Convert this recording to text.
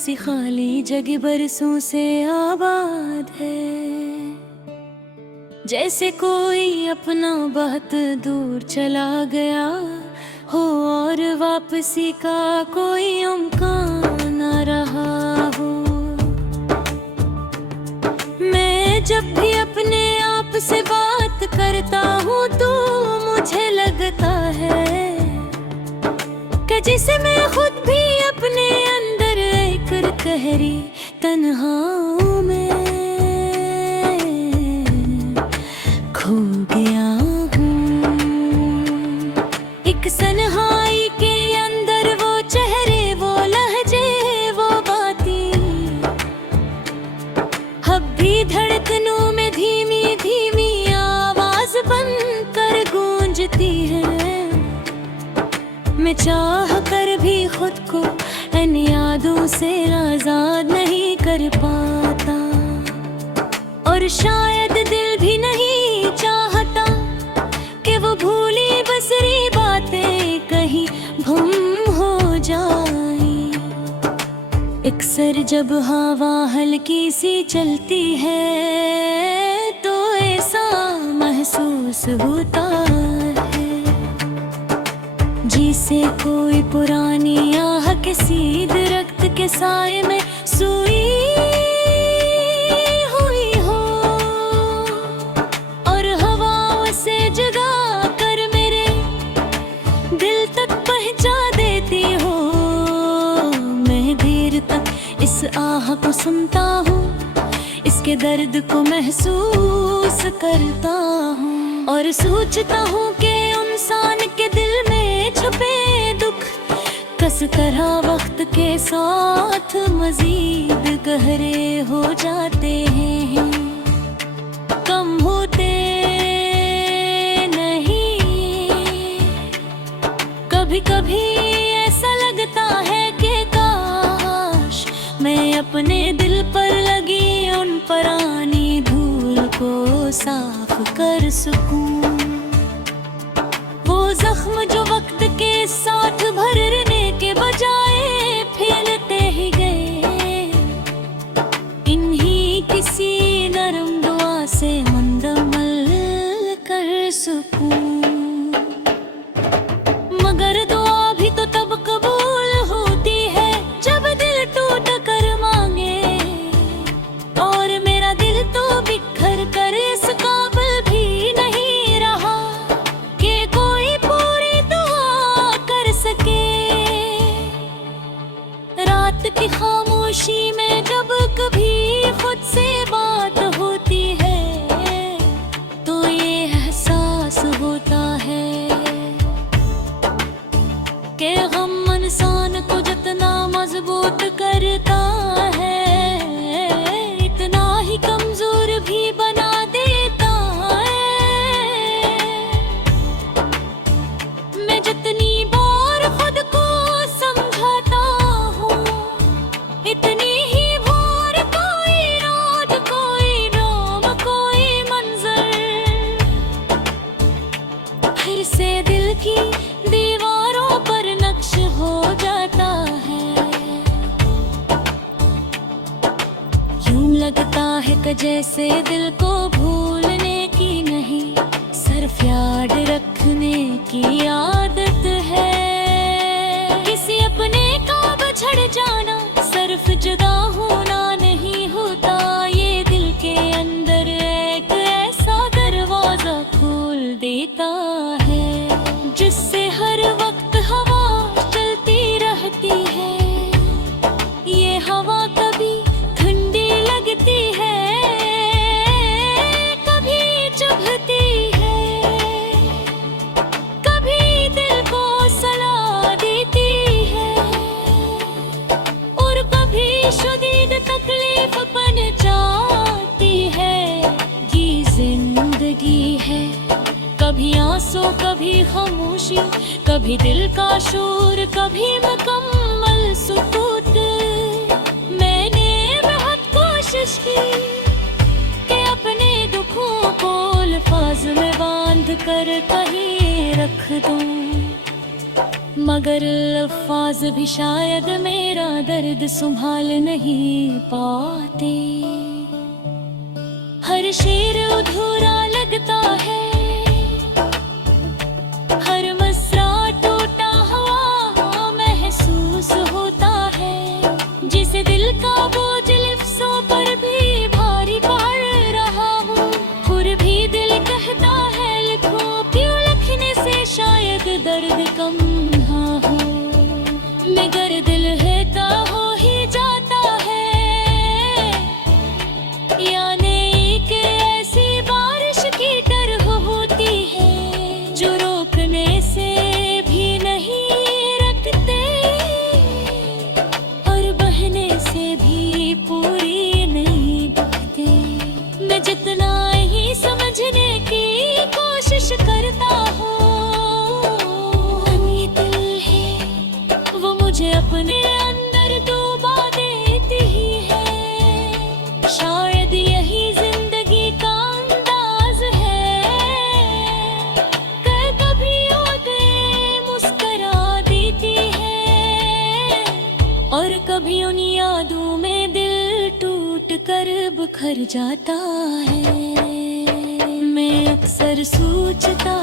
सी खाली जगह बरसों से आबाद है। जैसे कोई अपना बहुत दूर चला गया हो और वापसी का कोई इम्कान न रहा हो। मैं जब भी अपने आप से बात करता हूँ तो मुझे लगता है कि जिसे मैं खुद भी अपने अंदर एक कहरी तन्हाओं में खो गया हूँ। एक सनहाई के अंदर वो चेहरे, वो लहजे, वो बातें अब भी धड़कनों में धीमी धीमी आवाज बनकर गूंजती है। मैं चाह कर भी खुद को इन यादों से आजाद नहीं कर पाता, और शायद दिल भी नहीं चाहता कि वो भूली बसरी बातें कहीं गुम हो जाएं। अक्सर जब हवा हल्की सी चलती है तो ऐसा महसूस होता है जिसे कोई पुरानी आह के सीध रक्त के साए में सोई हुई हो, और हवाओं से जगा कर मेरे दिल तक पहुंचा देती हो। मैं देर तक इस आह को सुनता हूँ, इसके दर्द को महसूस करता हूँ, और सोचता हूँ कि इंसान के दिल में छुपे दुख किस तरह वक्त के साथ मजीद गहरे हो जाते हैं, कम होते नहीं। कभी कभी ऐसा लगता है कि काश मैं अपने दिल पर लगी उन पुरानी धूल को साफ कर सकूं। वो जख्म जो वक्त के साथ भरने के बजाय फैलते ही गए, इन्हीं किसी नरम दुआ से मुंतकिल कर सकूं। मगर दुआ भी तो तब कबूल होती है जब दिल टूट कर मांगे, और मेरा दिल तो बिखर कर इस काबिल भी नहीं रहा कि कोई पूरी दुआ कर सके। रात की खामोशी में जब कभी खुद से बात होती है तो ये एहसास होता है कि गम इंसान को जितना मजबूत करता है इतना ही कमजोर भी बना देता है। मैं जितनी बार खुद को समझाता हूँ, इतनी ही बार कोई रात, कोई नाम, कोई मंजर फिर से दिल की दीवारों पर नक्श हो जाता है। यूं लगता है कि जैसे दिल को भूलने की नहीं, सिर्फ याद रखने की आदत है। किसी अपने का बिछड़ जाना, सिर्फ जुदा होना नहीं होता। ये दिल के अंदर एक ऐसा दरवाजा खोल देता है जिससे हर वक्त हवा चलती रहती है। ये हवा कभी ठंडी लगती है, कभी चुभती है, कभी दिल को सला देती है, और कभी शदीद तकलीफ बन जाती है। ये जिंदगी है, कभी आंसू, कभी खामोशी, कभी दिल का शोर, कभी मुकम्मल सुकूत। मैंने बहुत कोशिश की कि अपने दुखों को अल्फाज में बांध कर कहीं रख दूं, मगर अल्फाज भी शायद मेरा दर्द संभाल नहीं पाते। हर शेर अधूरा लगता है, हर मसरा टूटा हुआ महसूस होता है। जिसे दिल का बोझ लिफ्ज़ों पर भी भारी पड़ रहा हूँ, फिर भी दिल कहता है लिखो, क्यों लिखने से शायद दर्द कम ना हो। मगर दिल है का हो ही जाता है, यानी एक ऐसी बारिश की तरह होती है जो रोकने से भी नहीं रखते और बहने से भी पूरी नहीं बहते। मैं जितना ही समझने की कोशिश करता हूँ, ये दिल है वो मुझे अपने अंदर डूबा देती ही है। शायद यही जिंदगी का अंदाज है, कभी यादें मुस्करा देती है और कभी उन यादों में दिल टूट कर बिखर जाता है। मैं अक्सर सोचता